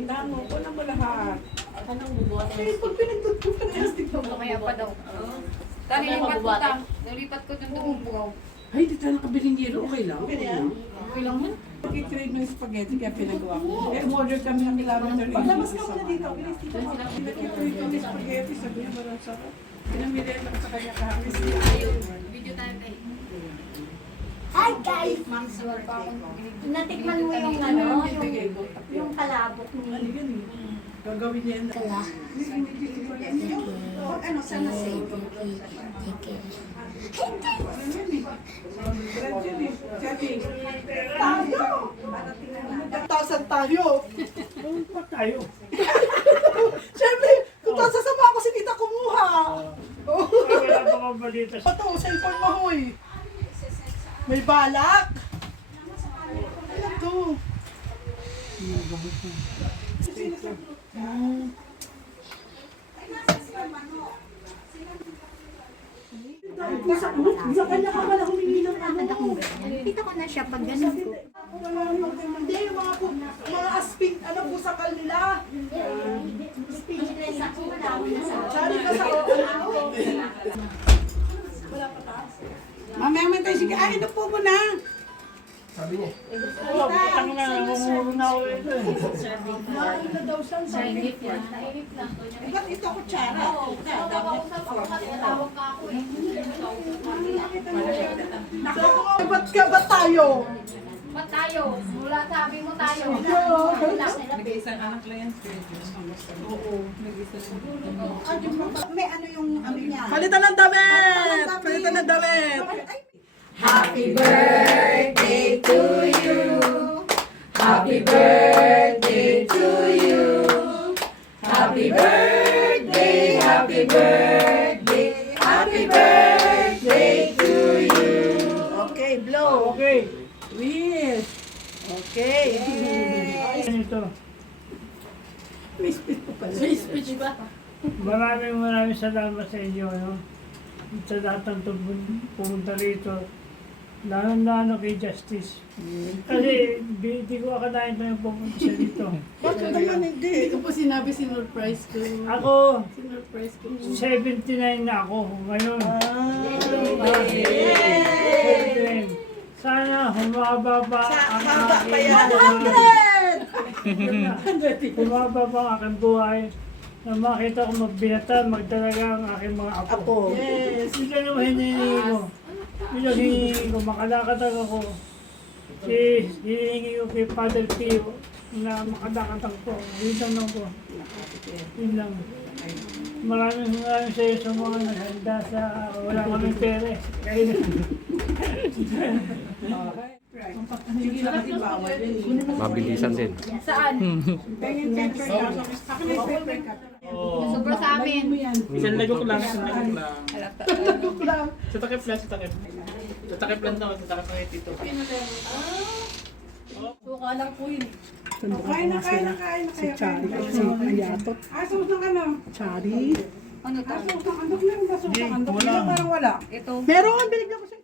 Tandaan mo, kunan mo lahat. Anong bubuhat? Eh, pag pinagtutupan na yung tignan mo. Kaya pa daw. Tani lipat ko ta. Nilipat ko dun dumubugaw. Ay, di tayo nakabiling yelo. Okay lang. Okay lang. Okay lang man. Pag-i-crave ng spaghetti kaya pinagawa ko. Eh, umorder kami ng kilometer. Paglabas ka muna dito. Bilis dito. Pag-i-crave kami spaghetti. Sabi niya, parang sarap. Pinamili lang sa kanya kahapis. Video tayo tayo. Hi guys! Suwar pa ako. Natikman mo yung ano, yung kalabok ni Gagawin niya yan. Kala. Ano, sana safe. Tasan tayo. Pa tayo. Siyempre, kung sasama ako si Tita kumuha. Oh. Wala pa kang balita sa... Ito, cellphone mo, hoy. May balak. Ano to? Sa kanya ka pala humingi ng ano. Nakita ko na siya pag ganun ko. Hindi, yung mga asping, ano, pusakal nila. Speechless ako, wala na sa Sari ka sa Mamaya may tayo sige. Ay, ito po muna. Oh, putang na, namumuro na ako ito eh. Mahal na daw siyang sabi. Nainip yan. Nainip lang. Ba't ito kutsara? Tawag ka ako eh. Sabi ko, ba't ka ba tayo? Ba't tayo? Mula sabi mo tayo. May ano yung ano niya. Palitan ng damit! Palitan ng damit! Happy birthday to you. Happy birthday to you. Happy birthday, happy birthday, happy birthday to you. Okay, blow. Okay. Wish. Okay. Ano ito? May speech pa pala. May speech ba? Maraming salamat sa inyo. No? Sa lahat ng pumunta rito. Lalo kay Justice. Kasi di ko akalain na yung pumunta siya dito. Bakit naman hindi? Ito po sinabi, sinurprise ko. Ako, Sinurprise ko. 79 na ako ngayon. Yay! 79. Sana humaba pa ang Haba pa aking yan. buhay. Humaba pa ang aking buhay. Na makita ko magbinata, magdalaga ang aking mga apo. Apo. Yes. Hindi naman hinihingi ko. Hindi naman hinihingi ko. Makalakatag ako. Hinihingi ko kay Father Pio na makalakatag ko. Yun lang ko. Yun lang. Maraming sa iyo sa mga naghanda sa wala kaming pera. Kaya Sige lang kasi bawal yun. Mabilisan din. Saan? Pengen paper cup. Ako may paper cup. Sobra sa amin. Isang lagok lang, isang lagok lang. Lagok lang. Sa takip lang, sa takip. Sa takip lang daw, sa takip lang ito. Suka lang po yun. Kain na kayo. Si Chari. Si Ayatot. Asos ng ano? Chari. Ano to? Asos ng ano lang. Asos ng ano. Parang wala. Ito. Meron, binigyan ko siya.